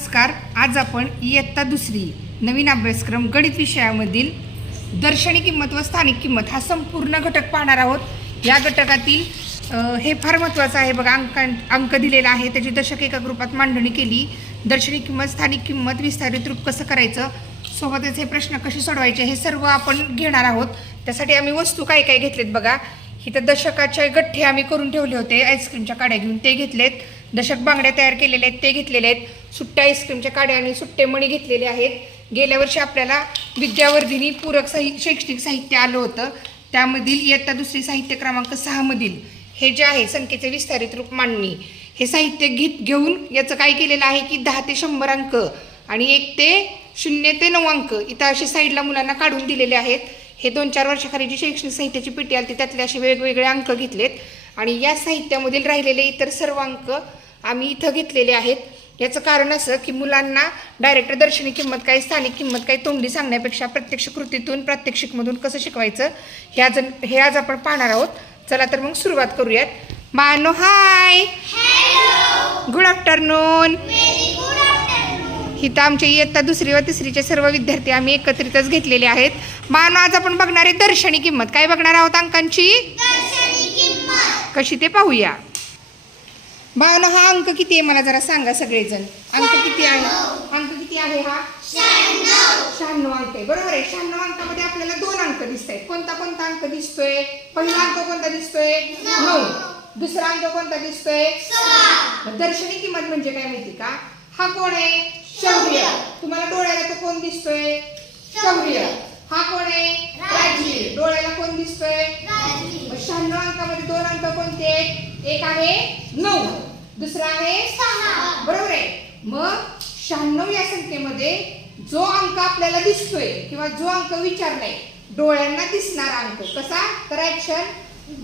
नमस्कार. आज आपण इयत्ता दुसरी नवीन अभ्यासक्रम गणित विषयामधील दर्शनी किंमत व स्थानिक किंमत हा संपूर्ण घटक पाहणार आहोत. या घटकातील हे फार महत्त्वाचं आहे बघा. अंक दिलेला आहे, त्याची दशक एकक रूपात मांडणी केली. दर्शनी किंमत, स्थानिक किंमत, विस्तारित रूप कसं करायचं, सोबतच हे प्रश्न कसे सोडवायचे हे सर्व आपण घेणार आहोत. त्यासाठी आम्ही वस्तू काय काय घेतलेत बघा. इथं दशकाचे गठ्ठे आम्ही करून ठेवले होते, आईस्क्रीमच्या काड्या घेऊन ते घेतलेत. दशक बांगड्या तयार केलेल्या आहेत ते घेतलेले आहेत. सुट्ट्या आईस्क्रीमच्या काड्या आणि सुट्टे मणी घेतलेले आहेत. गेल्या वर्षी आपल्याला विद्यावर्धिनी पूरक शैक्षणिक साहित्य आलं होतं, त्यामधील इयत्ता दुसरी साहित्य क्रमांक 6 मधील हे जे आहे संख्येचे विस्तारित रूप मांडणी हे साहित्य घेऊन याचं काय केलेलं आहे की 10 ते 100 अंक आणि 1 ते 0 ते 9 अंक इथं असे साईडला मुलांना काढून दिलेले आहेत. हे 2-4 वर्षाखाली जी शैक्षणिक साहित्याची पेटी आली त्यातले असे वेगवेगळे अंक घेतलेत आणि या साहित्यामधील राहिलेले इतर सर्व अंक आम्ही इथं घेतलेले आहेत. याचं कारण असं की मुलांना डायरेक्ट दर्शनी किंमत काय, स्थानिक किंमत काय तोंडी सांगण्यापेक्षा प्रत्यक्ष कृतीतून प्रात्यक्षिकमधून कसं शिकवायचं हे आज आपण पाहणार आहोत. चला तर मग सुरुवात करूयात. मानो हाय, गुड आफ्टरनून. इथं आमच्या इयत्ता दुसरी व तिसरीचे सर्व विद्यार्थी आम्ही एकत्रितच घेतलेले आहेत. मानो आज आपण बघणार आहे दर्शनी किंमत. काय बघणार आहोत? अंकांची कशी ते पाहूया. बाळांनो हा अंक किती आहे मला जरा सांगा सगळेजण. अंक किती आहे? अंक किती आहे? हा 96 अंक आहे. बरोबर आहे. 96 अंकामध्ये आपल्याला 2 अंक दिसत आहेत. कोणता कोणता अंक दिसतोय? पहिला अंक कोणता दिसतोय? 9. दुसरा अंक कोणता दिसतोय? 6. दर्शनी किंमत म्हणजे काय माहिती का? हा कोण आहे? शौर्य. तुम्हाला डोळ्याला तो कोण दिसतोय? शौर्य. हा कोण आहे? राजीव. डोळ्याला कोण दिसतोय? 96 अंकामध्ये 2 अंक कोणते? एक आहे 9, दुसरा आहे 6. बरोबर आहे. मग 96 या संख्येमध्ये जो अंक आपल्याला दिसतोय किंवा जो अंक विचारलाय डोळ्यांना दिसणारा अंक कसा? तर ऍक्शन.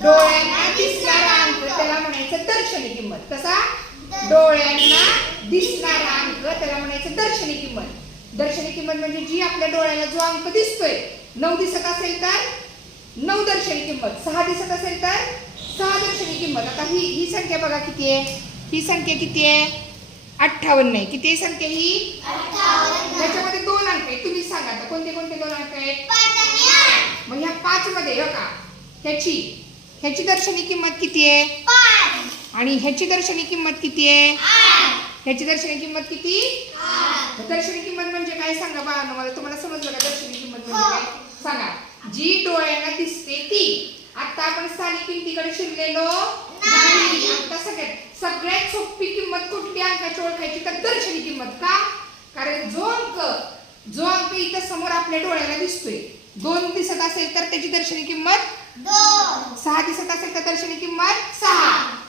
डोळ्यांना दिसणारा अंक त्याला म्हणायचं दर्शनी किंमत. कसा? डोळ्यांना दिसणारा अंक त्याला म्हणायचं दर्शनी किंमत. दर्शनी किंमत म्हणजे जी आपल्या डोळ्याला जो अंक दिसतोय, 9 दिसत असेल तर 9 दर्शनी किंमत, 6 दिसत असेल तर 6 दर्शनी किंमत. आता ही संख्या बघा किती आहे? ही संख्या किती आहे? 58 आहे. किती आहे संख्या ही? 58. त्याच्यामध्ये 2 अंक आहेत. तुम्ही सांगा आता कोणते कोणते 2 अंक आहेत? 5 आणि 8. मग ह्या 5 मध्ये बघा ह्याची दर्शनी किंमत किती आहे? 5. आणि ह्याची दर्शनी किंमत किती आहे? 8. ह्याची दर्शनी किंमत किती? 8. दर्शनी किंमत म्हणजे काय सांगा बाळांनो, मला तुम्हाला समजलं का दर्शनी किंमत म्हणजे काय? सांगा. जी डोळ्यांना दिसते ती. आता आपण स्थानिक किमतीकडे शिरलेलो नाही. आता सगळ्यात सोपी किंमत कुठली अंकाची ओळखायची? तर दर्शनी किंमत. का? कारण जो अंक इथं समोर आपल्या डोळ्याला दिसतोय 2 दिसत असेल तर त्याची दर्शनी किंमत 2. 6 दिसत असेल तर दर्शनी किंमत 6.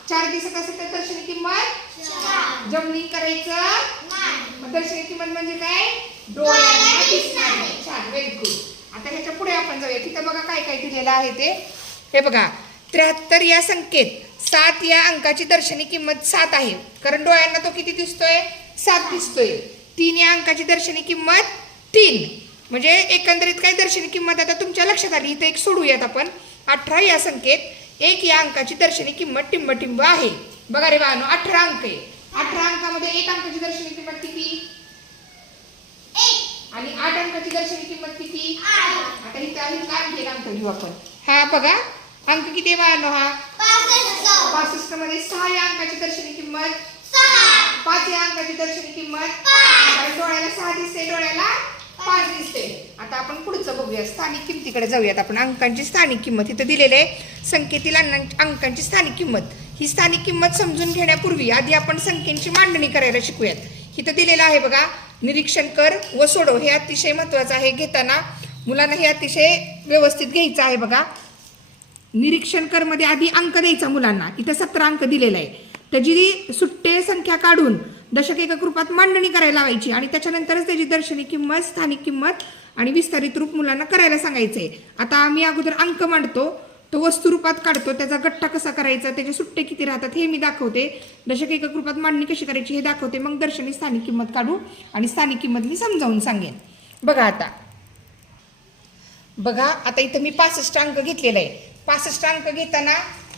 4 दिसत असेल तर दर्शनी किंमत 4. जमलिंग करायचं नाही. दर्शनी किंमत म्हणजे काय? डोळ्याला दिसणारी. छान, व्हेरी गुड. आता ह्याच्या पुढे आपण जाऊया. तिथं बघा काय काय दिलेलं आहे ते. हे बघा 73 या संख्येत 7 या अंकाची दर्शनी किंमत 7 आहे. कारण डोळ्यांना तो किती दिसतोय? 7 दिसतोय. 3 या अंकाची दर्शनी किंमत 3. म्हणजे एकंदरीत काय दर्शनी किंमत आता तुमच्या लक्षात आली. इथं एक सोडूयात आपण. 18 या संख्येत 1 या अंकाची दर्शनी किंमत टिंब आहे. बघा रे बाळांनो 18 अंक आहे. 18 अंकामध्ये 1 अंकाची दर्शनी किंमत किती? 1. आणि 8 अंकाची दर्शनी किंमत किती? 8. आता इथं आणखी एक अंक घेऊ आपण. हा बघा अंक किती आहे बाळांनो? हा 65 मध्ये 6 या अंकाची दर्शनी किंमत 6. 5 या अंकाची दर्शनी किंमत 5. डोळ्याला 6 दिसते, डोळ्याला 5 दिसते. आता आपण पुढचं बघूया. स्थानिक किमतीकडे जाऊयात आपण. अंकांची स्थानिक किंमत इथं दिलेले आहे. संख्येतील अंकांची स्थानिक किंमत. ही स्थानिक किंमत समजून घेण्यापूर्वी आधी आपण संख्येची मांडणी करायला शिकूयात. इथं दिलेलं आहे बघा, निरीक्षण कर व सोडव. हे अतिशय महत्त्वाचं आहे. घेताना मुलांना हे अतिशय व्यवस्थित घ्यायचं आहे बघा. निरीक्षण कर मध्ये आधी अंक द्यायचा मुलांना. इथं 17 अंक दिलेला आहे. त्याची सुट्टे संख्या काढून दशक एकक रूपात मांडणी करायला लावायची आणि त्याच्यानंतरच त्याची दर्शनी किंमत, स्थानिक किंमत आणि विस्तारित रूप मुलांना करायला सांगायचंय. आता आम्ही अगोदर अंक मांडतो, तो वस्तू रूपात काढतो, त्याचा गठ्ठा कसा करायचा, त्याचे सुट्टे किती राहतात हे मी दाखवते. दशक एकक रूपात मांडणी कशी करायची हे दाखवते. मग दर्शनी स्थानिक किंमत काढू आणि स्थानिक किंमत मी समजावून सांगेन. बघा आता इथं मी 65 अंक घेतलेला आहे. 65 अंक घेताना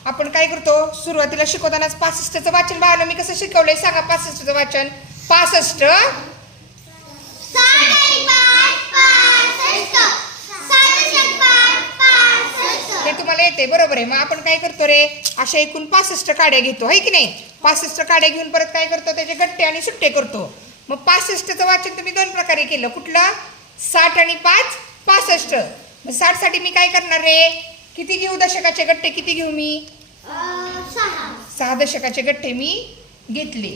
आपण काय करतो? सुरुवातीला शिकवतानाच 65चं वाचन बाळाला मी कसं शिकवलंय सांगा. 65चं वाचन 65 हे तुम्हाला येते बरोबर आहे. मग आपण काय करतो रे, अशा एकूण 65 काड्या घेतो आहे की नाही. 65 काड्या घेऊन परत काय करतो, त्याचे गट्टे आणि सुट्टे करतो. मग 65चं वाचन तुम्ही दोन प्रकारे केलं. कुठलं? 60 आणि 5 65. मग 60 साठी मी काय करणार रे, किती घेऊ दशकाचे गट्टे, किती घेऊ मी? 6 दशकाचे गट्टे मी घेतले.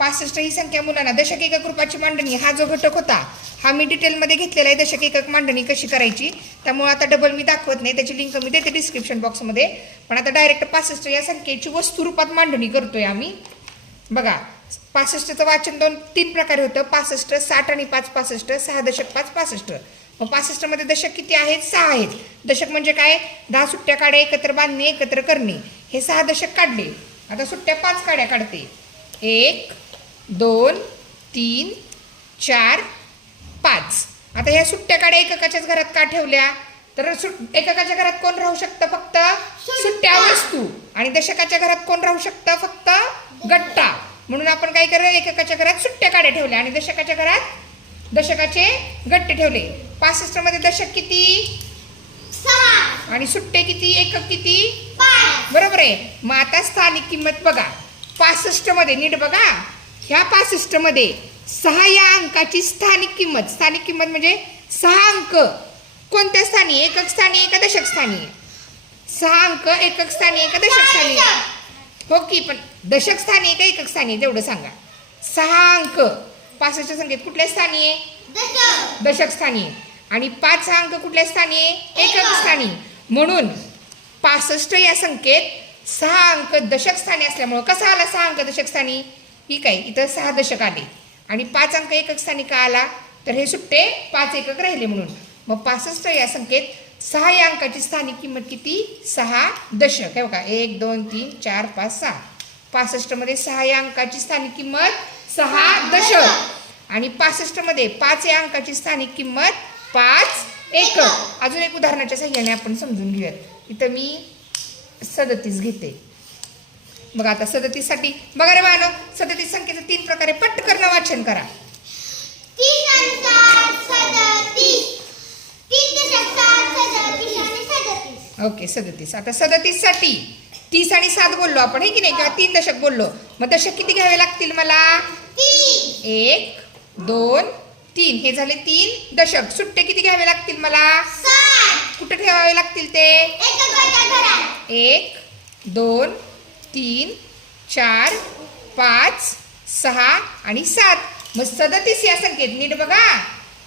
65 ही संख्या मुलांना दशक एकक रूपाची मांडणी हा जो घटक होता हा मी डिटेलमध्ये घेतलेला आहे. दशक एकक मांडणी कशी करायची, त्यामुळे आता डबल मी दाखवत नाही, त्याची लिंक मी देते डिस्क्रिप्शन बॉक्समध्ये. पण आता डायरेक्ट 65 या संख्येची वस्तू रूपात मांडणी करतोय आम्ही. बघा 65चं वाचन 2-3 प्रकारे होतं. 65 60 आणि 5 65 6 दशक 5 65. मग 65 मध्ये दशक किती आहेत? 6 आहेत. दशक म्हणजे काय? 10 सुट्ट्या काड्या एकत्र बांधणे, एकत्र करणे. हे 6 दशक काढले. आता सुट्ट्या 5 काड्या काढते. 1 2 3 4 5. आता ह्या सुट्ट्या काड्या एककाच्याच घरात का ठेवल्या? तर एककाच्या घरात कोण राहू शकतं? फक्त सुट्ट्या वस्तू. आणि दशकाच्या घरात कोण राहू शकतं? फक्त गट्टा. म्हणून आपण काय करतो, एककाच्या घरात सुट्ट्या काड्या ठेवल्या आणि दशकाच्या घरात दशकाचे गट्टे ठेवले. 65 मध्ये दशक किती? 6 आणि सुट्टे किती? एकक किती? 5. बरोबर आहे. मग आता स्थानिक किंमत बघा. 65 मध्ये नीट बघा, ह्या 65 मध्ये 6 या अंकाची स्थानिक किंमत. स्थानिक किंमत म्हणजे 6 अंक कोणत्या स्थानी? एकक स्थानी आहे का दशक स्थानी आहे? 6 अंक एकक स्थानी आहे का दशक स्थानी आहे? हो की, पण दशक स्थानी आहे का एकक स्थानी आहे तेवढं सांगा. 6 अंक 65 संख्येत कुठल्या स्थानी आहे? दशक स्थानी आहे. आणि 5 अंक कुठल्या स्थानी आहे? एकक स्थानी. म्हणून 65 या संख्येत 6 अंक दशक स्थानी असल्यामुळं कसा आला 6 अंक दशक स्थानी? ठीक आहे, इथं 6 दशक आले आणि 5 अंक एकक स्थानी का आला? तर हे सुट्टे 5 एकक राहिले म्हणून. मग 65 या संख्येत 6 या अंकाची स्थानिक किंमत किती? 6 दशक. हे बघा 1 2 3 4 5 6. 65 मध्ये 6 या अंकाची स्थानिक किंमत 6 दशक आणि 65 मध्ये 5 या अंकाची स्थानिक किंमत 5 एकक. अजून एक उदाहरणाच्या सहाय्याने आपण समजून घेऊयात. इथं मी 37 घेते. बघा आता 37 साठी बघा रे बाळांनो, 37 संख्येचं 3 प्रकारे पटकन वाचन करा. 37. ओके 37. आता 37 साठी 30 आणि 7 बोललो आपण, हे की नाही, किंवा 3 दशक बोललो. मग दशक किती घ्यावे लागतील मला? 1 2 3. हे झाले 3 दशक. सुट्टे किती घ्यावे लागतील मला? कुठे ठेवावे लागतील ते? 1 2 3 4 5 6 आणि 7. मग 37 या संख्येत नीट बघा,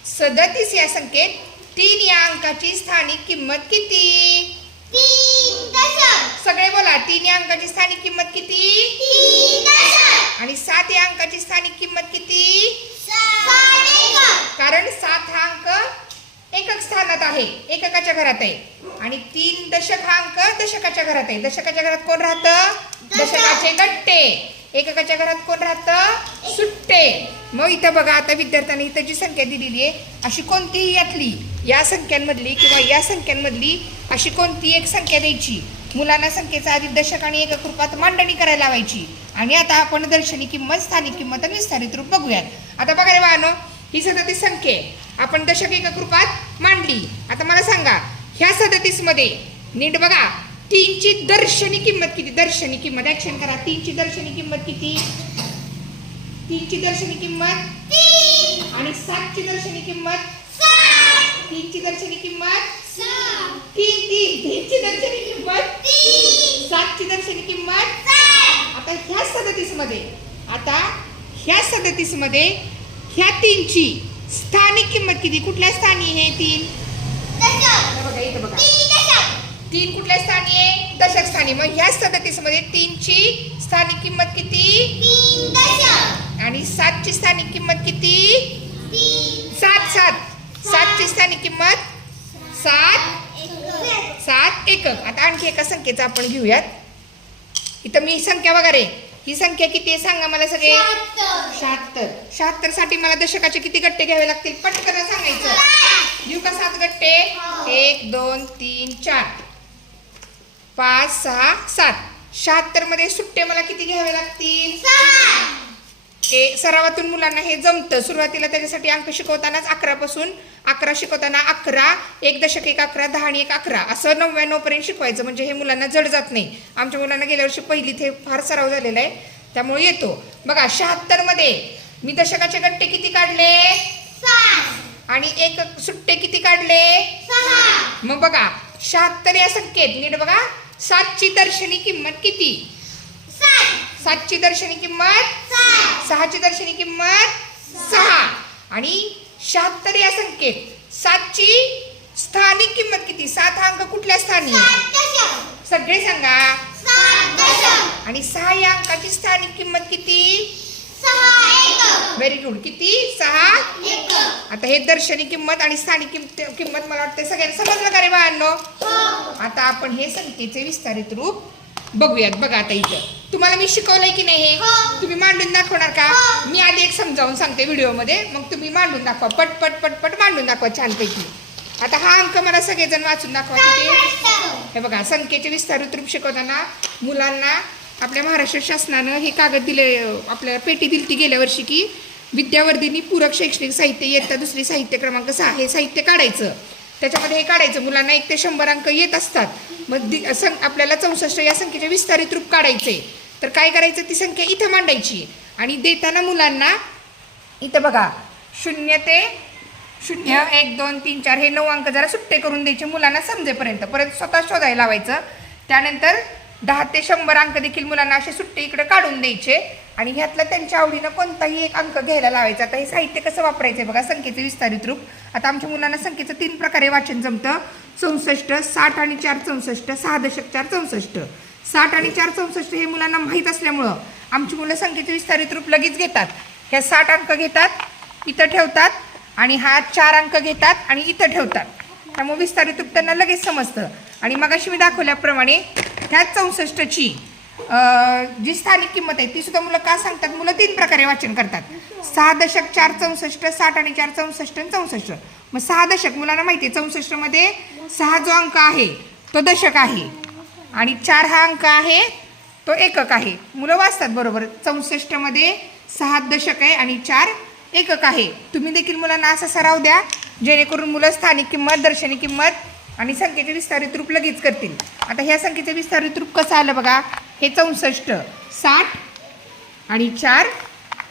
37 या संख्येत 3 या अंकाची स्थानिक किंमत किती? 3 दशक. सगळे बोला. 3 या अंकाची स्थानिक किंमत किती? 3 दशक. आणि 7 या अंकाची स्थानिक किंमत किती? 7 एकक. कारण 7 हा अंक एकक स्थानात आहे, एककाच्या घरात आहे. आणि 3 दशक हा अंक दशकाच्या घरात आहे. दशकाच्या घरात कोण राहतं? दशकाचे गट्टे. एककाच्या घरात कोण राहतं? सुट्टे. मग इथं बघा, आता विद्यार्थ्यांनी इथं जी संख्या दिलेली आहे अशी कोणतीही यातली या संख्यांमधली किंवा या संख्यांमधली अशी कोणती एक संख्या द्यायची. मुलांना संख्येचा आधी दशक आणि एकक रूपात मांडणी करायला लावायची. आणि आता आपण दर्शनी किंमत, स्थानिक किंमत आणि विस्तारित रूप बघूयात. आता बघा रे बाळांनो, ही 37 संख्या आहे, आपण दशक एकक रूपात मांडली. आता मला सांगा, ह्या 37 मध्ये नीट बघा, 3 ची दर्शनी किंमत किती? दर्शनी किंमत ऍक्शन करा. 3 ची दर्शनी किंमत किती? 3 ची दर्शनी किंमत 3 आणि 7 ची दर्शनी किंमत 7. 3 ची दर्शनी किंमत 7. 3 ची दर्शनी किंमत 3 7 ची दर्शनी किंमत 7. आता ह्या 37 मध्ये ह्या 3 ची स्थानिक किंमत किती? कुठल्या स्थानी आहे 3? दशक. बघा इथं बघा, 3 दशक. 3 कुठल्या स्थानी आहे? दशक स्थानी. मग ह्या 37 मध्ये 3 ची स्थानिक किंमत किती? 3 दशक. आणि 7 ची स्थानिक किंमत किती? 3 7 ची स्थानिक किंमत 7 एकक. 7 एकक. आता आणखी एका संख्येचं आपण घेऊयात. इथं मी संख्या बघा रे, ही संख्या किती आहे सांगा मला सगळे? 76. 76 साठी मला दशकाचे किती गट्टे घ्यावे लागतील? पटकन सांगायचं. घेऊ का 7 गट्टे? 1 2 3 4 5 6 7. 76 मध्ये सुट्टे मला किती घ्यावे लागतील? 7. सरावातून मुलांना हे जमतं. सुरुवातीला त्याच्यासाठी अंक शिकवतानाच 11 पासून 11 शिकवताना 11, 1 दशक 1 11, 10 आणि 1 11 असं 99 पर्यंत शिकवायचं, म्हणजे हे मुलांना जड जात नाही. आमच्या मुलांना गेल्या वर्षी पहिलीत हे फार सराव झालेला आहे, त्यामुळे येतो. बघा 76 मध्ये मी दशकाचे गट्टे किती काढले? 7 आणि एक सुट्टे किती काढले? 6 मग बघा 76 या संख्येत नीट बघा 7 ची दर्शनी किंमत किती? 7 ची दर्शनी किंमत 6 ची दर्शनी किंमत 6 आणि 76 या संख्येत 7 ची स्थानिक किंमत किती? 7 हा अंक कुठल्या स्थानी? 7 दशक सगळे सांगा. 7 दशक आणि 6 या अंकाची स्थानिक किंमत किती? 6 एकक व्हेरी गुड. किती? 6 एकक. आता हे दर्शनी किंमत आणि स्थानिक किंमत मला वाटतं सगळ्यांना समजलं का रे बाळांनो? आता आपण हे संख्येचे विस्तारित रूप बघूयात. बघा आता इथं तुम्हाला मी शिकवलंय की नाही हे? हो. तुम्ही मांडून दाखवणार का? हो. मी आधी एक समजावून सांगते व्हिडिओमध्ये, मग तुम्ही मांडून दाखवा. पट पट पट पट मांडून दाखवा छानपैकी. आता हा अंक मला सगळेजण वाचून दाखवा किती. हे बघा संख्येचे विस्तारित रूप शिकवताना मुलांना आपल्या महाराष्ट्र शासनानं हे कागद दिले, आपल्याला पेटी दिली ती गेल्या वर्षी की विद्यावर्धिनी पूरक शैक्षणिक साहित्य इयत्ता दुसरी साहित्य क्रमांक 6 हे साहित्य काढायचं. त्याच्यामध्ये हे काढायचं. मुलांना 1 ते 100 अंक येत असतात. मग आपल्याला 64 या संख्येचे विस्तारित रूप काढायचे. तर काय करायचं? ती संख्या इथं मांडायची आणि देताना मुलांना इथं बघा 0 ते 0 1 2 3 4 हे 9 अंक जरा सुट्टे करून द्यायचे मुलांना समजेपर्यंत. परत स्वतः शोधायला लावायचं. त्यानंतर 10 ते 100 अंक देखील मुलांना असे सुट्टे इकडे काढून द्यायचे आणि ह्यातलं त्यांच्या आवडीनं कोणताही एक अंक घ्यायला लावायचा. आता हे साहित्य कसं वापरायचं बघा संख्येचे विस्तारित रूप. आता आमच्या मुलांना संख्येचं 3 प्रकारे वाचन जमतं. 64, 60 आणि 4 64, 6 दशक 4 64. 60 आणि 4 64 हे मुलांना माहीत असल्यामुळं आमची मुलं संख्येचे विस्तारित रूप लगेच घेतात. ह्या 60 अंक घेतात, इथं ठेवतात आणि हा 4 अंक घेतात आणि इथं ठेवतात. त्यामुळे विस्तारित रूप त्यांना लगेच समजतं. आणि मगाशी मी दाखवल्याप्रमाणे ह्या 64ची जी स्थानिक किंमत आहे ती सुद्धा मुलं का सांगतात? मुलं 3 प्रकारे वाचन करतात. 6 दशक 4 64, 60 आणि 4 64 आणि 64. मग 6 दशक मुलांना माहिती आहे 64 मध्ये 6 जो अंक आहे तो दशक आहे आणि 4 हा अंक आहे तो एकक आहे. मुलं वाचतात बरोबर. 64 मध्ये 6 दशक आहे आणि 4 एकक आहे. तुम्ही देखील मुलांना असा सराव द्या जेणेकरून मुलं स्थानिक किंमत, दर्शनी किंमत आणि संख्येचे विस्तारित रूप लगेच करतील. आता ह्या संख्येचे विस्तारित रूप कसं आलं बघा. हे 64, 60 आणि 4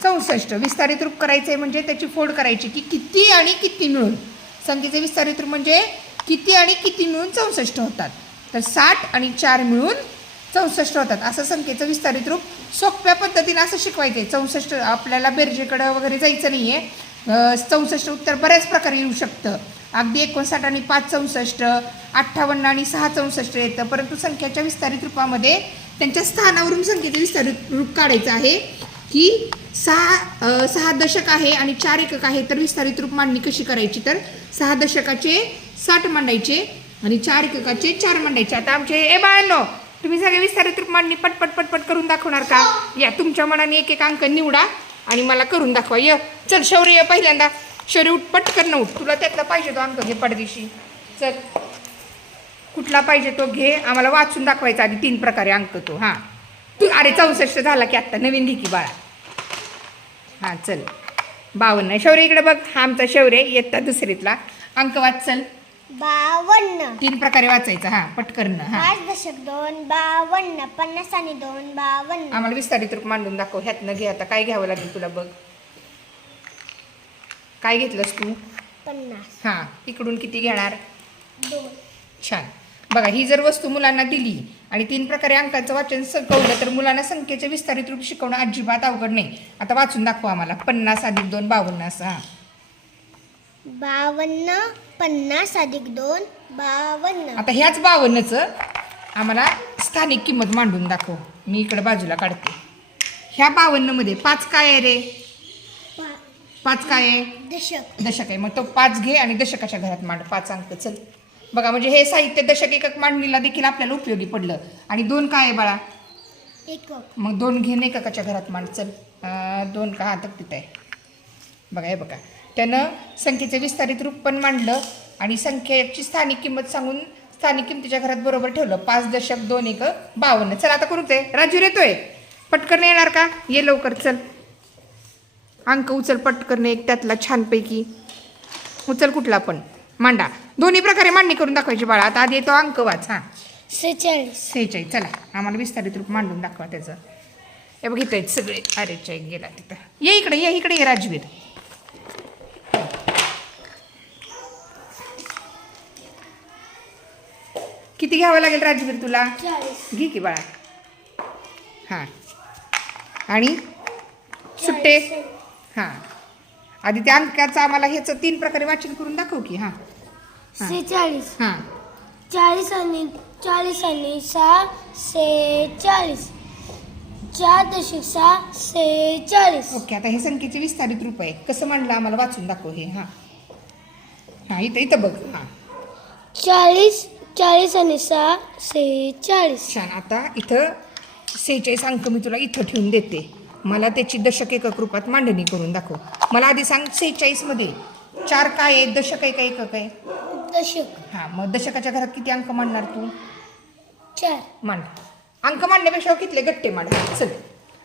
64 विस्तारित रूप करायचं आहे म्हणजे त्याची फोड करायची की किती आणि किती मिळून. संख्येचे विस्तारित रूप म्हणजे किती आणि किती मिळून 64 होतात. तर 60 आणि 4 मिळून 64 होतात. असं संख्येचं विस्तारित रूप सोप्या पद्धतीनं असं शिकवायचं आहे. 64 आपल्याला बेरजेकडं वगैरे जायचं नाही आहे. 64 उत्तर बऱ्याच प्रकारे येऊ शकतं. अगदी 59 आणि 5 64, 58 आणि 6 64 येतं. परंतु संख्याच्या विस्तारित रूपामध्ये त्यांच्या स्थानावरून संख्येचे विस्तारित रूप काढायचं आहे की 6 दशक आहे आणि 4 एकक आहे. तर विस्तारित रूप मांडणी कशी करायची? तर 6 दशकाचे 60 मांडायचे आणि 4 एककाचे 4 मांडायचे. आता आमचे बाळांनो तुम्ही सगळे विस्तारित रूप मांडणी पटपट पटपट करून दाखवणार का? या तुमच्या मनाने एक एक अंक निवडा आणि मला करून दाखवा. ये चल शौर्य पहिल्यांदा. शौर्य उठ पटकन उठ. तुला त्यातला पाहिजे तो अंक घे पडदिशी. चल कुठला पाहिजे तो घे. आम्हाला वाचून दाखवायचा आधी 3 प्रकारे अंक तो. हां तू अरे 64 झाला की आत्ता नवीन घे की बाळा. हां चल 52. शौर्य इकडे बघ. हा आमचा शौर्य इयत्ता दुसरीतला. अंक वाच चल. 52 3 प्रकारे वाचायचं. हां पटकन. हां 5 दशक 2 52 50 आणि 2 52. आम्हाला विस्तारित रूप मांडून दाखव. ह्यातनं घे. आता काय घ्यावं लागेल तुला बघ. काय घेतलंस तू? 50. हां इकडून किती घेणार? 2. छान. बघा ही जर वस्तू मुलांना दिली आणि 3 प्रकारे अंकाचं वाचन शिकवलं तर मुलांना संख्येचे विस्तारित रूप शिकवणं अजिबात अवघड नाही. आता वाचून दाखवा आम्हाला. 50 अधिक 2 52 असं. हां 52 50 अधिक 2 52. आता ह्याच 52चं आम्हाला स्थानिक किंमत मांडून दाखव. मी इकडे बाजूला काढते. ह्या 52 मध्ये 5 काय आहे रे? 5 काय आहे? दशक. दशक आहे. मग तो 5 घे आणि दशकाच्या घरात मांड. 5 अंक. चल बघा म्हणजे हे साहित्य दशक एकक मांडणीला देखील आपल्याला उपयोगी पडलं. आणि 2 काय आहे बाळा? एकक. मग 2 घेऊन एककाच्या घरात मांड. चल 2 का? हा तर तिथं आहे बघा. हे बघा त्यानं संख्येचे विस्तारित रूप पण मांडलं आणि संख्येची स्थानिक किंमत सांगून स्थानिक किंमतीच्या घरात बरोबर ठेवलं. 5 दशक 2 एकक 52. चल आता करू ते. राजू येतोय पटकन येणार का? ये लवकर चल. अंक उचल पटकन एक त्यातला छानपैकी उचल कुठला पण मांडा. दोन्ही प्रकारे मांडणी करून दाखवायची बाळा. आता आधी येतो अंक वाच. हां 46. चला आम्हाला विस्तारित रूप मांडून दाखवा त्याचं. हे बघ इथं आहेत सगळे. अरे च्या गेला तिथं. ये इकडे ये राजवीर. किती घ्यावं लागेल राजवीर तुला? 40. घे की बाळा. हां आणि सुट्टे. हां आधी त्या अंकाचं आम्हाला ह्याचं 3 प्रकारे वाचन करून दाखव की. हां 46. हां 40 आणि 6 46. 4.6 46. ओके. आता हे संख्येचे विस्तारित रूप आहे. कसं म्हणलं आम्हाला वाचून दाखव हे. हां इथं बघ. हां 40 आणि 6 46. छान. आता इथं 46 अंक मी तुला इथं ठेवून देते. मला त्याची दशक एकक रूपात मांडणी करून दाखव. मला आधी सांग 46 मध्ये 4 काय आहेत? दशक आहे का एकक आहे? दशक. हां मग दशकाच्या घरात किती अंक मांडणार तू? 4. मांड. अंक मांडण्यापेक्षा कितले गट्टे मांड. चल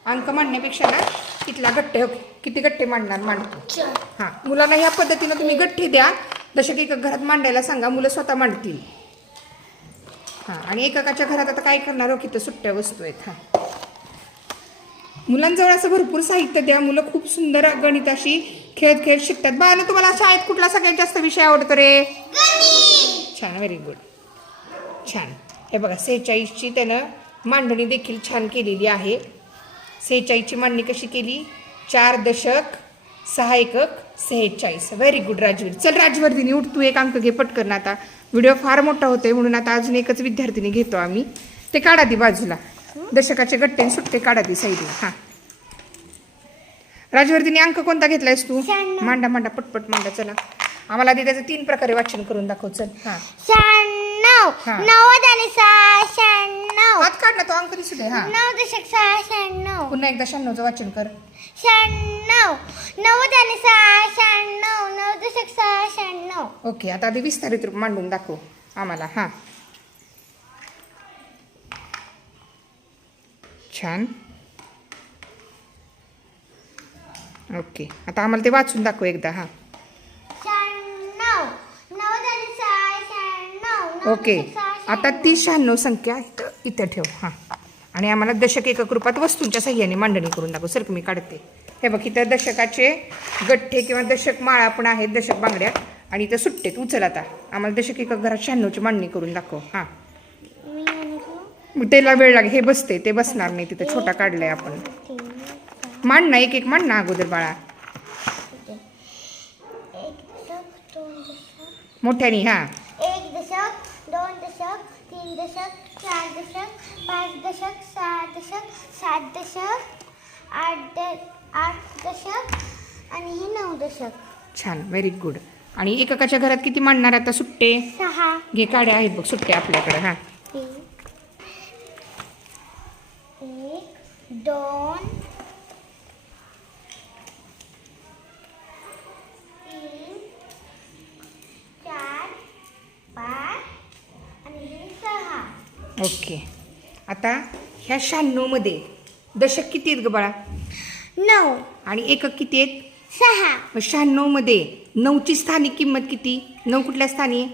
अंक मांडण्यापेक्षा ना कितला गट्टे किती गट्टे मांडणार मांडतो. 4. हां मुलांना ह्या पद्धतीनं तुम्ही गठ्ठे द्या. दशक एकक घरात मांडायला सांगा. मुलं स्वतः मांडतील. हां आणि एककाच्या घरात आता काय करणार हो? किती सुट्ट्या वस्तू आहेत. हां मुलांजवळ असं भरपूर साहित्य द्या. मुलं खूप सुंदर गणिताशी खेळत शिकतात. बाळानं तुम्हाला शाळेत कुठला सगळ्यात जास्त विषय आवडतो रे? छान. Very good. छान. हे बघा 46ची त्यानं मांडणी देखील छान केलेली आहे. 46ची मांडणी कशी केली? 4 दशक 6 एकक 46. Very good Rajveer. चल राजवर्धिनी उठ तू एक अंक घे पटकन. आता व्हिडिओ फार मोठा होतोय म्हणून आता अजून एकच विद्यार्थिनी घेतो आम्ही. ते काढा दी बाजूला. दशकाचे गट्टे सुट्टे काढा दी साईडला. हां राजवर्धिनी अंक कोणता घेतलायस तू? 96. मांडा पटपट मांडा. चला आम्हाला आधी त्याचं 3 प्रकारे वाचन करून दाखव. चल. हां 96. हां. 90 आणि 6 96. हात काढ ना तो अंक दिसू दे. हां 9.6 96. पुन्हा एकदा 96चं वाचन कर. 96. 90 आणि 6 96. 9.6 96. ओके. आता आधी विस्तारित रूप मांडून दाखव आम्हाला. हां छान. ओके. आता आम्हाला ते वाचून दाखव एकदा. हां 96. 90 आणि 6 96. ओके. आता ती 96 संख्या इथं ठेव. हां आणि आम्हाला दशक एकक रूपात वस्तूंच्या सहाय्याने मांडणी करून दाखव. सर मी काढते. हे बघ इथं दशकाचे गठ्ठे किंवा दशक माळा पण आहेत. दशक बांगड्या आणि इथं सुट्टेत. उचल आता आम्हाला दशक एकक घरात 96ची मांडणी करून दाखव. हां मग त्याला वेळ लागेल. हे बसते ते बसणार नाही तिथं. छोटा काढलाय आपण. मांड ना एक मांड ना अगोदर बाळा मोठ्यानी. हां 1 दशक 2 दशक 3 दशक 4 दशक 5 दशक 6 दशक 7 दशक 8 दशक आणि हे 9 दशक. छान. Very good. आणि एककाच्या घरात किती मांडणार आता सुट्टे? 6. घे काड्या आहेत बघ सुट्टे आपल्याकडे. हां 1 2 3 4 5 आणि हे 6. ओके. आता ह्या 96 मध्ये दशक किती आहेत ग बाळा? 9. आणि एकक किती आहेत? 6. मग 96 मध्ये 9ची स्थानिक किंमत किती? 9 कुठल्या स्थानी आहे?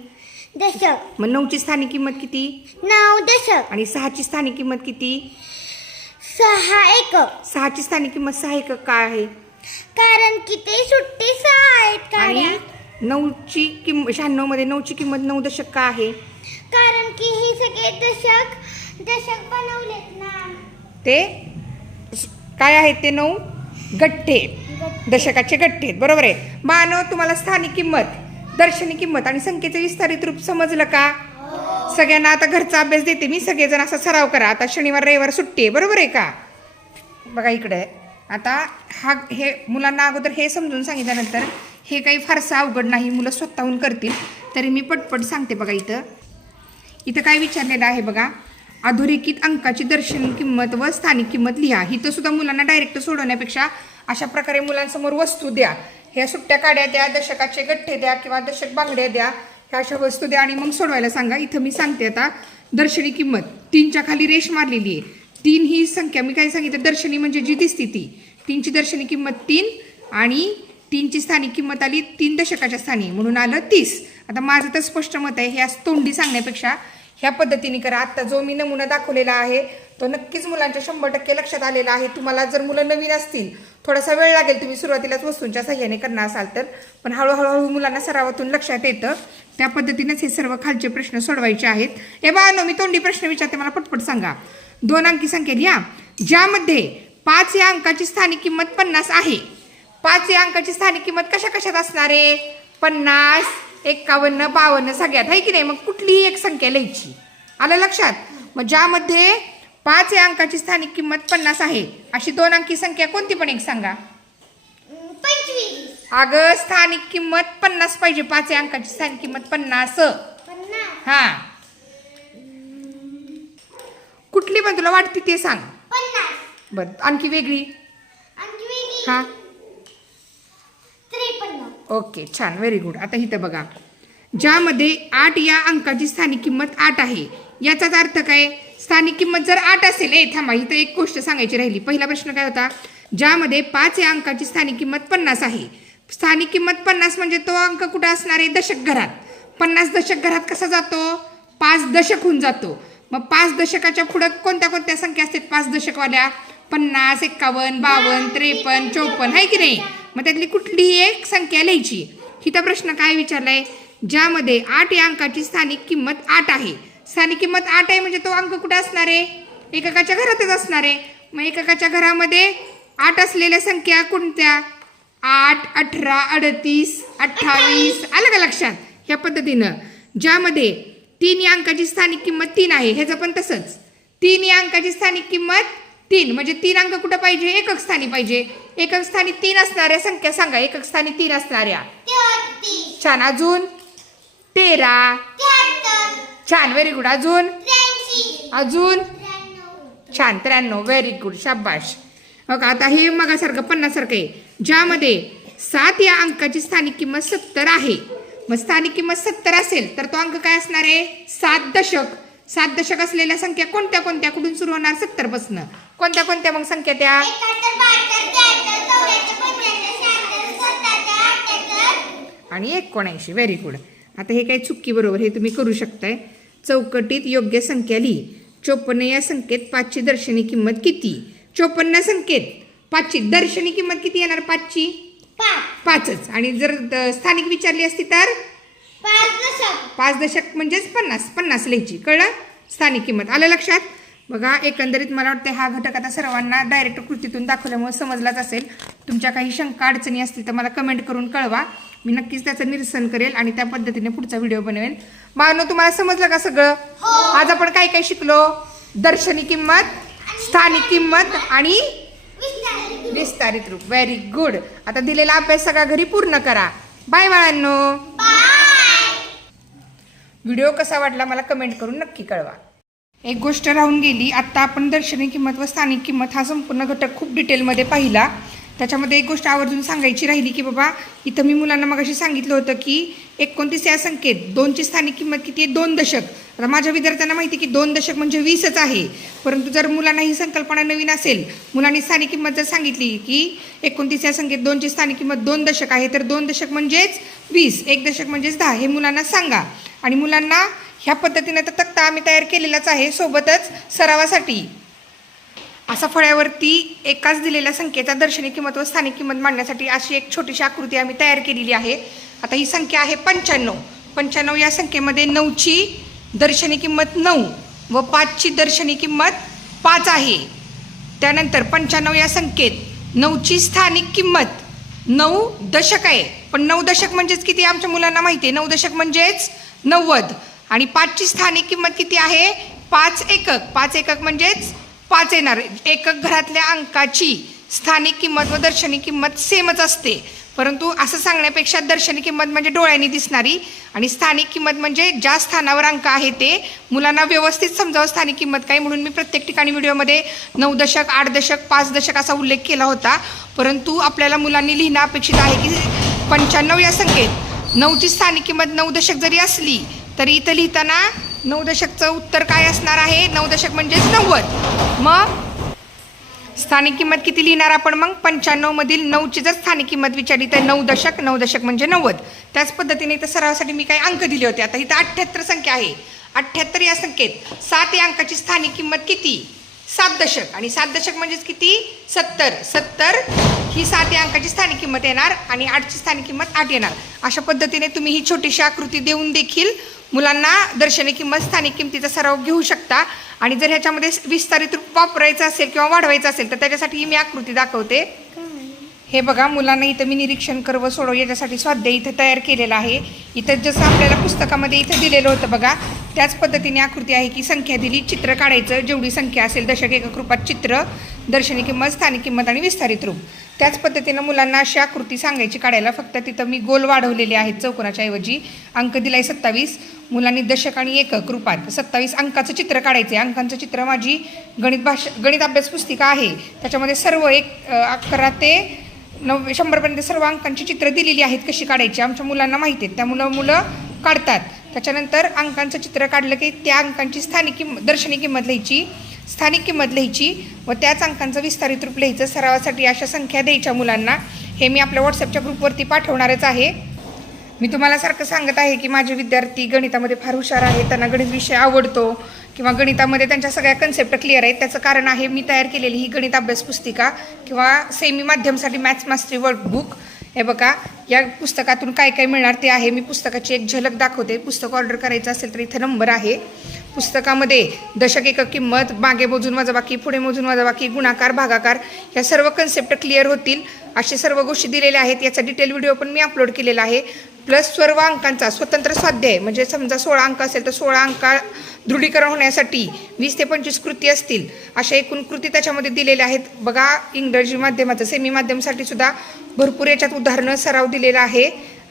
दशक. मग 9ची स्थानिक किंमत किती? 9 दशक. आणि 6ची स्थानिक किंमत किती? 6 एकक. 6ची स्थानिक किंमत 6 एकक काय आहे? कारण की ते सुट्टी 6 आहेत आणि काड्या. 9ची किंमत 96 मध्ये 9ची किंमत 9 दशक का आहे? कारण की हे सगळे दशक बनवलेत ना. ते काय आहेत? ते 9 गठ्ठे दशकाचे गठ्ठे आहेत. बरोबर आहे. मानव तुम्हाला स्थानिक किंमत दर्शनी किंमत आणि संख्येचे विस्तारित रूप समजलं का? सगळ्यांना आता घरचा अभ्यास देते मी. सगळेजण असा सराव करा. आता शनिवार रविवार सुट्टी आहे. बरोबर आहे का? बघा इकडे आता हे मुलांना अगोदर हे समजून सांगितल्यानंतर हे काही फारसं अवघड नाही. मुलं स्वतःहून करतील. तरी मी पटपट सांगते. बघा इथं काय विचारलेलं आहे बघा. अधोरेखित अंकाची दर्शनी किंमत व स्थानिक किंमत लिहा. इथं सुद्धा मुलांना डायरेक्ट सोडवण्यापेक्षा अशा प्रकारे मुलांसमोर वस्तू द्या. ह्या सुट्ट्या काड्या द्या, दशकाचे गठ्ठे द्या किंवा दशक बांगड्या द्या. ह्या अशा वस्तू द्या आणि मग सोडवायला सांगा. इथं मी सांगते आता दर्शनी किंमत 3च्या खाली रेष मारलेली आहे. 3 ही संख्या मी काय सांगितलं? दर्शनी म्हणजे जी दिसती ती. 3ची दर्शनी किंमत 3 आणि 3ची स्थानिक किंमत आली 3 दशकाच्या स्थानी म्हणून आलं 30. आता माझं तर स्पष्ट मत आहे, ह्या तोंडी सांगण्यापेक्षा ह्या पद्धतीने करा. आत्ता जो मी नमुना दाखवलेला आहे तो नक्कीच मुलांच्या 100% लक्षात आलेला आहे. तुम्हाला जर मुलं नवीन असतील थोडासा वेळ लागेल, तुम्ही सुरुवातीलाच वस्तूंच्या साह्याने करणार असाल तर, पण हळूहळू मुलांना सरावातून लक्षात येतं. त्या पद्धतीनेच हे सर्व खालचे प्रश्न सोडवायचे आहेत. ए बाळांनो, मी तोंडी प्रश्न विचारते, मला पटपट सांगा. 2 अंकी संख्या लिहा ज्यामध्ये 5 या अंकाची स्थानिक किंमत 50 आहे. 5 या अंकाची स्थानिक किंमत कशा कशात असणार आहे? 50, 51, 52 सगळ्यात आहे की नाही? मग कुठलीही एक संख्या लिहायची. आलं लक्षात? मग ज्यामध्ये 5 या अंकाची स्थानिक किंमत 50 आहे अशी 2 अंकी संख्या कोणती पण एक सांगा. 25. अगं स्थानिक किंमत 50 पाहिजे. 5 या अंकाची स्थानिक किंमत 50. 50. हा, कुठली पण तुला वाटते ते सांग. 50. बर, आणखी वेगळी. आणखी वेगळी. हा, 53. ओके, छान, व्हेरी गुड. आता इथं बघा, ज्यामध्ये 8 या अंकाची स्थानिक किंमत 8 आहे. याचाच अर्थ काय? स्थानिक किंमत जर 8 असेल, थांबा, इथं एक गोष्ट सांगायची राहिली. पहिला प्रश्न काय होता? ज्यामध्ये 5 या अंकाची स्थानिक किंमत 50 आहे. स्थानिक किंमत 50 म्हणजे तो अंक कुठं असणार आहे? दशक घरात. 50 दशक घरात कसा जातो? 5 दशक होऊन जातो. मग 5 दशकाच्या पुढं कोणत्या कोणत्या संख्या असतात 5 दशकवाल्या? 50, 51, 52, 53, 54 आहे की नाही? मग त्यातली कुठलीही एक संख्या लिहायची. हिचा प्रश्न काय विचारलाय? ज्यामध्ये 8 या अंकाची स्थानिक किंमत 8 आहे. स्थानिक किंमत 8 आहे म्हणजे तो अंक कुठे असणार आहे? एककाच्या घरातच असणार आहे. मग एककाच्या घरामध्ये 8 असलेल्या संख्या कोणत्या? 8, 18, 38, 28. आलं का लक्षात? ह्या पद्धतीनं. ज्यामध्ये 3 या अंकाची स्थानिक किंमत 3 आहे, ह्याचं पण तसंच. 3 या अंकाची स्थानिक किंमत 3 म्हणजे 3 अंक कुठं पाहिजे? एकक स्थानी पाहिजे. एकक स्थानी 3 असणाऱ्या संख्या सांगा. एकक स्थानी 3 असणाऱ्या. 33. छान. अजून 13. 73. छान, व्हेरी गुड. अजून 83. अजून 93. छान, 93. व्हेरी गुड, शाबाश. बघा, आता हे मगासारखं 50 सारखं आहे. ज्यामध्ये 7 या अंकाची स्थानिक किंमत 70 आहे. मग स्थानिक किंमत 70 असेल तर तो अंक काय असणार आहे? 7 दशक. 7 दशक असलेल्या संख्या कोणत्या कोणत्या? कुठून सुरू होणार? 70 पासून. कोणत्या कोणत्या मग संख्या त्या? 71, 72, 73, 74, 75, 77. आणि 79. Very good. आता हे काही चुकी बरोबर हे तुम्ही करू शकताय. चौकटीत योग्य संख्या लिही. 54 या संख्येत 5ची दर्शनी किंमत किती? 54 संख्येत 5ची दर्शनी किंमत किती येणार? 5ची 5च. आणि जर स्थानिक विचारली असती तर 5 दशक. 5 दशक म्हणजेच 50 लिहायची. कळलं? स्थानिक किंमत. आलं लक्षात? बघा, एकंदरीत मला वाटतं हा घटक आता सर्वांना डायरेक्ट कृतीतून दाखवल्यामुळे समजलाच असेल. तुमच्या काही शंका अडचणी असतील तर मला कमेंट करून कळवा. मी नक्कीच त्याचं निरसन करेल आणि त्या पद्धतीने पुढचा व्हिडिओ बनवेल. बाळांनो, तुम्हाला समजलं का सगळं? आज आपण काय काय शिकलो? दर्शनी किंमत, स्थानिक किंमत आणि विस्तारित रूप. Very good. आता दिलेला अभ्यास सगळा घरी पूर्ण करा. बाय बाळांनो. व्हिडिओ कसा वाटला मला कमेंट करून नक्की कळवा. एक गोष्ट राहून गेली. आत्ता आपण दर्शनी किंमत व स्थानिक किंमत हा संपूर्ण घटक खूप डिटेलमध्ये पाहिला. त्याच्यामध्ये एक गोष्ट आवर्जून सांगायची राहिली की बाबा, इथं मी मुलांना मगाशी सांगितलं होतं की 29 या संख्येत 2ची स्थानिक किंमत किती आहे? 2 दशक. आता माझ्या विद्यार्थ्यांना माहिती की 2 दशक म्हणजे 20च आहे. परंतु जर मुलांना ही संकल्पना नवीन असेल, मुलांनी स्थानिक किंमत जर सांगितली की 29 या संख्येत 2ची स्थानिक किंमत 2 दशक आहे, तर 2 दशक म्हणजेच 20, 1 दशक म्हणजेच 10 हे मुलांना सांगा. आणि मुलांना ह्या पद्धतीने तर तक्ता आम्ही तयार केलेलाच आहे, सोबतच सरावासाठी असा फळ्यावरती एकाच दिलेल्या संख्येचा दर्शनी किंमत व स्थानिक किंमत मांडण्यासाठी अशी एक छोटीशी आकृती आम्ही तयार केलेली आहे. आता ही संख्या आहे 95. 95 या संख्येमध्ये 9ची दर्शनी किंमत 9 व 5ची दर्शनी किंमत 5 आहे. त्यानंतर 95 या संख्येत 9ची स्थानिक किंमत 9 दशक आहे. पण 9 दशक म्हणजेच किती? आमच्या मुलांना माहिती आहे 9 दशक म्हणजेच 90. आणि 5ची स्थानिक किंमत किती आहे? 5 एकक. 5 एकक म्हणजेच 5 येणार. एकक घरातल्या अंकाची स्थानिक किंमत व दर्शनी किंमत सेमच असते. परंतु असं सांगण्यापेक्षा दर्शनी किंमत म्हणजे डोळ्यांनी दिसणारी आणि स्थानिक किंमत म्हणजे ज्या स्थानावर अंक आहे ते मुलांना व्यवस्थित समजावं स्थानिक किंमत काय. म्हणून मी प्रत्येक ठिकाणी व्हिडिओमध्ये 9 दशक, 8 दशक, 5 दशक असा उल्लेख केला होता. परंतु आपल्याला मुलांनी लिहिणं अपेक्षित आहे की 95 या संख्येत 9ची स्थानिक किंमत 9 दशक जरी असली तरी इथं लिहिताना 9 दशकचं उत्तर काय असणार आहे? 9 दशक म्हणजेच 90. मग स्थानिक किंमत किती लिहिणार आपण मग 95 मधील 9ची जर स्थानिक किंमत विचारली तर 9 दशक 9 दशक म्हणजे 90. त्याच पद्धतीने इथं सरावासाठी मी काही अंक दिले होते. आता इथं 78 संख्या आहे. 78 या संख्येत 7 या अंकाची स्थानिक किंमत किती? 7 दशक. आणि 7 दशक म्हणजेच किती? 70. 70 ही 7 या अंकाची स्थानिक किंमत येणार आणि 8ची स्थानिक किंमत 8 येणार. अशा पद्धतीने तुम्ही ही छोटीशी आकृती देऊन देखील मुलांना दर्शनी किंमत स्थानिक किंमतीचा सराव घेऊ शकता. आणि जर ह्याच्यामध्ये विस्तारित रूप वापरायचं असेल किंवा वाढवायचं असेल तर त्याच्यासाठी मी आकृती दाखवते. हे बघा, मुलांना इथं मी निरीक्षण कर व सोडव याच्यासाठी स्वाध्याय इथं तयार केलेला आहे. इथं जसं आपल्याला पुस्तकामध्ये इथं दिलेलं होतं बघा, त्याच पद्धतीने आकृती आहे की संख्या दिली, चित्र काढायचं, जेवढी संख्या असेल दशक एकक रूपात चित्र, दर्शनी किंमत, स्थानिक किंमत आणि विस्तारित रूप. त्याच पद्धतीनं मुलांना अशी आकृती सांगायची काढायला. फक्त तिथं मी गोल वाढवलेले आहेत चौकोनाच्या ऐवजी. अंक दिलाय 27. मुलांनी दशक आणि एकक रूपात 27 अंकाचं चित्र काढायचं आहे. अंकांचं चित्र माझी गणित अभ्यास पुस्तिका आहे, त्याच्यामध्ये सर्व 11 ते 100पर्यंत सर्व अंकांची चित्र दिलेली आहेत कशी काढायची. आमच्या मुलांना माहिती आहेत, त्यामुळं मुलं काढतात. त्याच्यानंतर अंकांचं चित्र काढलं की त्या अंकांची स्थानिक किंमत, दर्शनी किंमत लिहायची, स्थानिक किंमत लिहायची व त्याच अंकांचं विस्तारित रूप लिहायचं. सरावासाठी अशा संख्या द्यायच्या मुलांना. हे मी आपल्या व्हॉट्सअपच्या ग्रुपवरती पाठवणारच आहे. मी तुम्हाला सारखं सांगत आहे की माझे विद्यार्थी गणितामध्ये फार हुशार आहेत, त्यांना गणित विषय आवडतो किंवा गणितामध्ये त्यांच्या सगळ्या कन्सेप्ट क्लिअर आहेत. त्याचं कारण आहे मी तयार केलेली ही गणित अभ्यास पुस्तिका किंवा सेमी माध्यमसाठी मॅथ्स मास्टरी वर्कबुक. हे बघा, या पुस्तकातून काय काय मिळणार ते आहे. मी पुस्तकाची एक झलक दाखवते. पुस्तक ऑर्डर करायचं असेल तर इथं नंबर आहे. पुस्तकामध्ये दशक एकक किंमत, मागे मोजून वजाबाकी, पुढे मोजून वजाबाकी, गुणाकार, भागाकार ह्या सर्व कन्सेप्ट क्लिअर होतील असे सर्व गोष्टी दिलेल्या आहेत. याचा डिटेल व्हिडिओ पण मी अपलोड केलेला आहे. प्लस सर्व अंकांचा स्वतंत्र स्वाध्याय, म्हणजे समजा 16 अंक असेल तर 16 अंक दृढीकरण होण्यासाठी 20 ते 25 कृती असतील अशा एकूण कृती त्याच्यामध्ये दिलेल्या आहेत. बघा, इंग्रजी माध्यमाचं सेमी माध्यमसाठी सुद्धा भरपूर याच्यात उदाहरणं सराव दिलेला आहे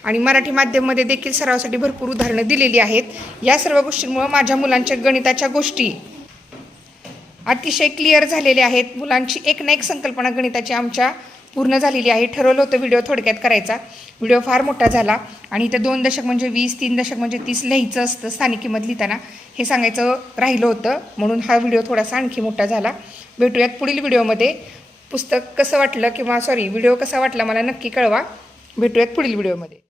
आणि मराठी माध्यममध्ये देखील सरावासाठी भरपूर उदाहरणं दिलेली आहेत. या सर्व गोष्टींमुळे माझ्या मुलांच्या गणिताच्या गोष्टी अतिशय क्लिअर झालेल्या आहेत. मुलांची एक ना एक संकल्पना गणिताची आमच्या पूर्ण झालेली आहे. ठरवलं होतं व्हिडिओ थोडक्यात करायचा, व्हिडिओ फार मोठा झाला आणि इथं 2 दशक म्हणजे 20, 3 दशक म्हणजे 30 लिहायचं असतं स्थानिक किंमत लिहिताना, हे सांगायचं राहिलं होतं म्हणून हा व्हिडिओ थोडासा आणखी मोठा झाला. भेटूयात पुढील व्हिडिओमध्ये. पुस्तक कसं वाटलं किंवा व्हिडिओ कसा वाटला मला नक्की कळवा. भेटूयात पुढील व्हिडिओमध्ये.